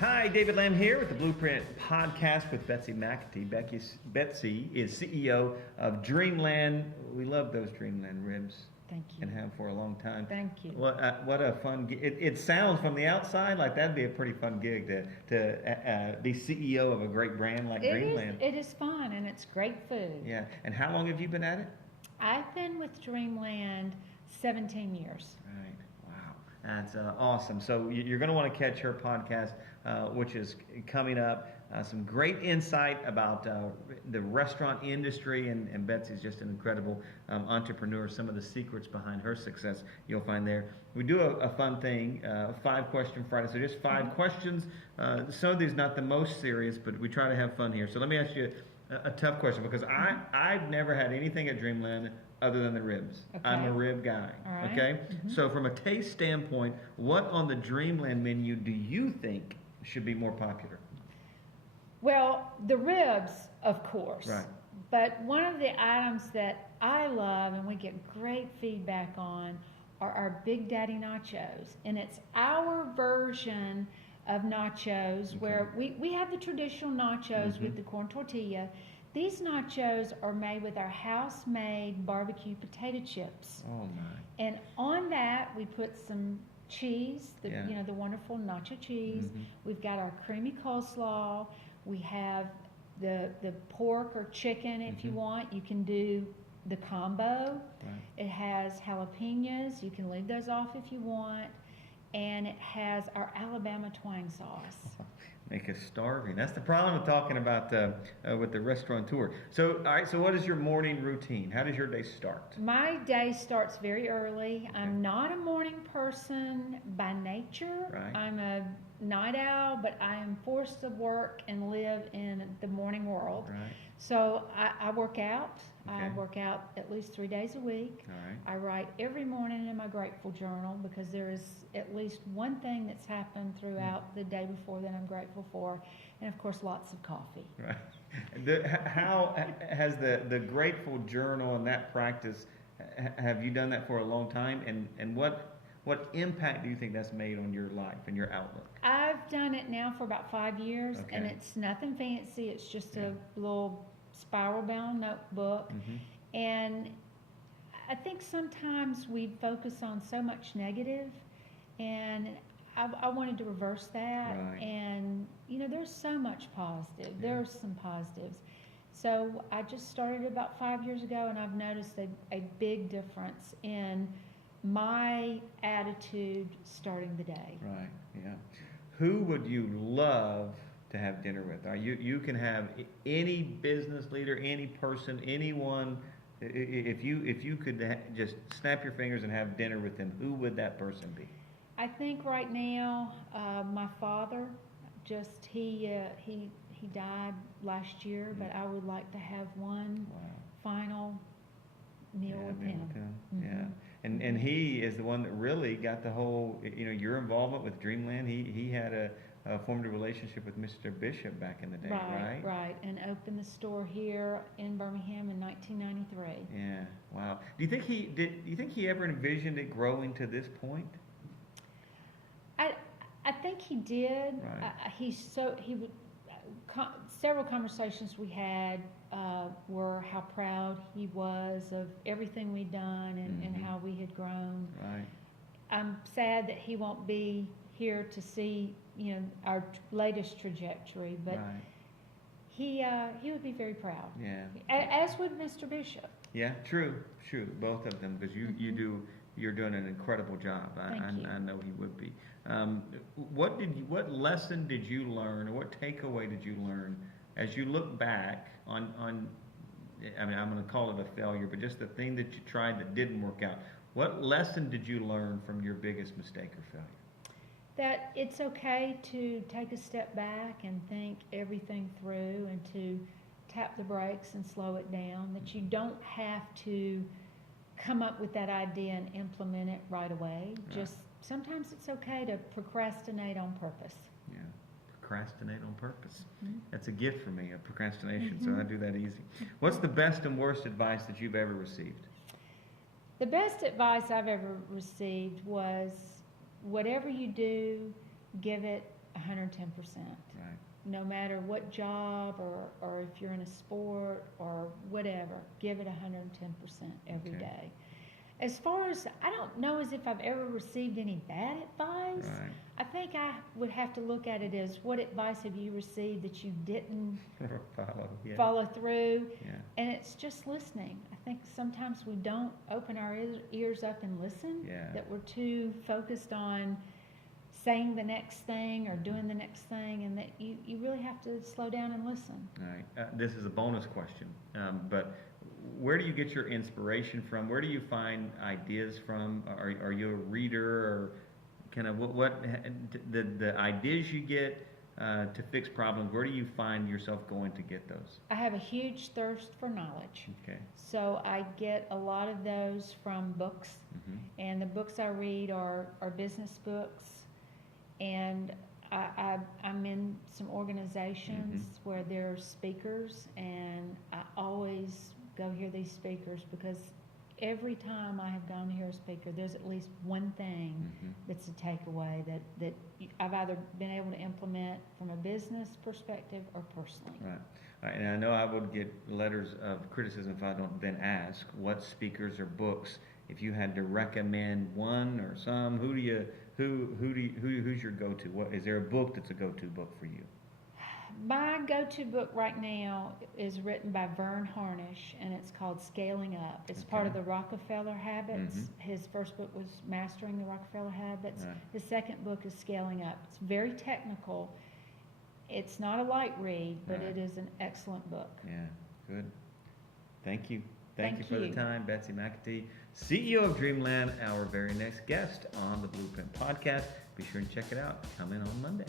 Hi, David Lamb here with the Blueprint Podcast with Betsy McAtee. Betsy is CEO of Dreamland. We love those Dreamland ribs. Thank you. And have for a long time. Thank you. What a fun gig. It sounds from the outside like that'd be a pretty fun gig to be CEO of a great brand like Dreamland. It is fun, and it's great food. Yeah. And how long have you been at it? I've been with Dreamland 17 years. Right. Wow. That's awesome. So you're going to want to catch her podcast, which is coming up. Some great insight about the restaurant industry, and Betsy's just an incredible entrepreneur. Some of the secrets behind her success you'll find there. We do a fun thing, 5-question Friday. So just 5 questions. Some of these not the most serious, but we try to have fun here. So let me ask you a tough question, because I've never had anything at Dreamland other than the ribs. Okay. I'm a rib guy. All right. Okay? So from a taste standpoint, what on the Dreamland menu do you think should be more popular? Well, the ribs, of course. Right. But one of the items that I love and we get great feedback on are our Big Daddy nachos. And it's our version of nachos, where we have the traditional nachos with the corn tortilla. These nachos are made with our house-made barbecue potato chips. Oh my! And on that, we put some cheese, the wonderful nacho cheese. We've got our creamy coleslaw. We have the pork or chicken if you want. You can do the combo. Right. It has jalapenos. You can leave those off if you want. And it has our Alabama twang sauce. Make us starving. That's the problem with talking about with the restaurateur. So, all right. So, what is your morning routine? How does your day start? My day starts very early. I'm not a morning person by nature. Right. I'm a night owl, but I am forced to work and live in the morning world. Right. So I work out. Okay. I work out at least 3 days a week. All right. I write every morning in my grateful journal, because there is at least one thing that's happened throughout the day before that I'm grateful for. And of course, lots of coffee. Right. How has the grateful journal and that practice, have you done that for a long time? And what impact do you think that's made on your life and your outlook? I've done it now for about 5 years, Okay. and it's nothing fancy. It's just a little spiral-bound notebook. And I think sometimes we focus on so much negative, and I wanted to reverse that. Right. And, there's so much positive. There are some positives. So I just started about 5 years ago, and I've noticed a big difference in my attitude starting the day. Right. Yeah. Who would you love to have dinner with? You can have any business leader, any person, anyone. If you could just snap your fingers and have dinner with them, who would that person be? I think right now, my father, he died last year, but I would like to have one final meal with him. Yeah. And he is the one that really got the whole, your involvement with Dreamland. He had formed a relationship with Mr. Bishop back in the day, right? Right, and opened the store here in Birmingham in 1993. Yeah, wow. Do you think he ever envisioned it growing to this point? I think he did. Right. Several conversations we had were how proud he was of everything we'd done and how we had grown. Right. I'm sad that he won't be here to see our latest trajectory, but he would be very proud. Yeah. As would Mr. Bishop. Yeah, true, both of them, because you're doing an incredible job. I know he would be. What lesson did you learn, or what takeaway did you learn as you look back on? I mean, I'm going to call it a failure, but just the thing that you tried that didn't work out. What lesson did you learn from your biggest mistake or failure? That it's okay to take a step back and think everything through, and to tap the brakes and slow it down. That you don't have to come up with that idea and implement it right away. Right. Just sometimes it's okay to procrastinate on purpose. Yeah, procrastinate on purpose. That's a gift for me, procrastination, so I do that easy. What's the best and worst advice that you've ever received? The best advice I've ever received was, whatever you do, give it 110%. Right. No matter what job or if you're in a sport or whatever, give it 110% every Okay. day. As far as, I don't know as if I've ever received any bad advice. Right. I think I would have to look at it as what advice have you received that you didn't Yeah. follow through, Yeah. and it's just listening. I think sometimes we don't open our ears up and listen, Yeah. that we're too focused on saying the next thing or doing the next thing, and that you really have to slow down and listen. All right. This is a bonus question, but where do you get your inspiration from? Where do you find ideas from? Are you a reader, or kind of what the ideas you get to fix problems? Where do you find yourself going to get those? I have a huge thirst for knowledge, Okay. so I get a lot of those from books, Mm-hmm. and the books I read are business books, and I'm in some organizations where there are speakers, and I always go hear these speakers because every time I have gone to hear a speaker, there's at least one thing Mm-hmm. that's a takeaway that I've either been able to implement from a business perspective or personally. Right. And I know I would get letters of criticism if I don't then ask what speakers or books. If you had to recommend one or some, who's your go-to? What is there a book that's a go-to book for you? My go-to book right now is written by Vern Harnish, and it's called Scaling Up. It's part of Okay. the Rockefeller Habits. Mhm. His first book was Mastering the Rockefeller Habits. Right. His second book is Scaling Up. It's very technical. It's not a light read, but Right. it is an excellent book. Yeah, good. Thank you. Thank you Thank for the you. time, Betsy McAtee, CEO of Dreamland, our very next guest on the Blueprint Podcast. Be sure to check it out. Come in on Monday.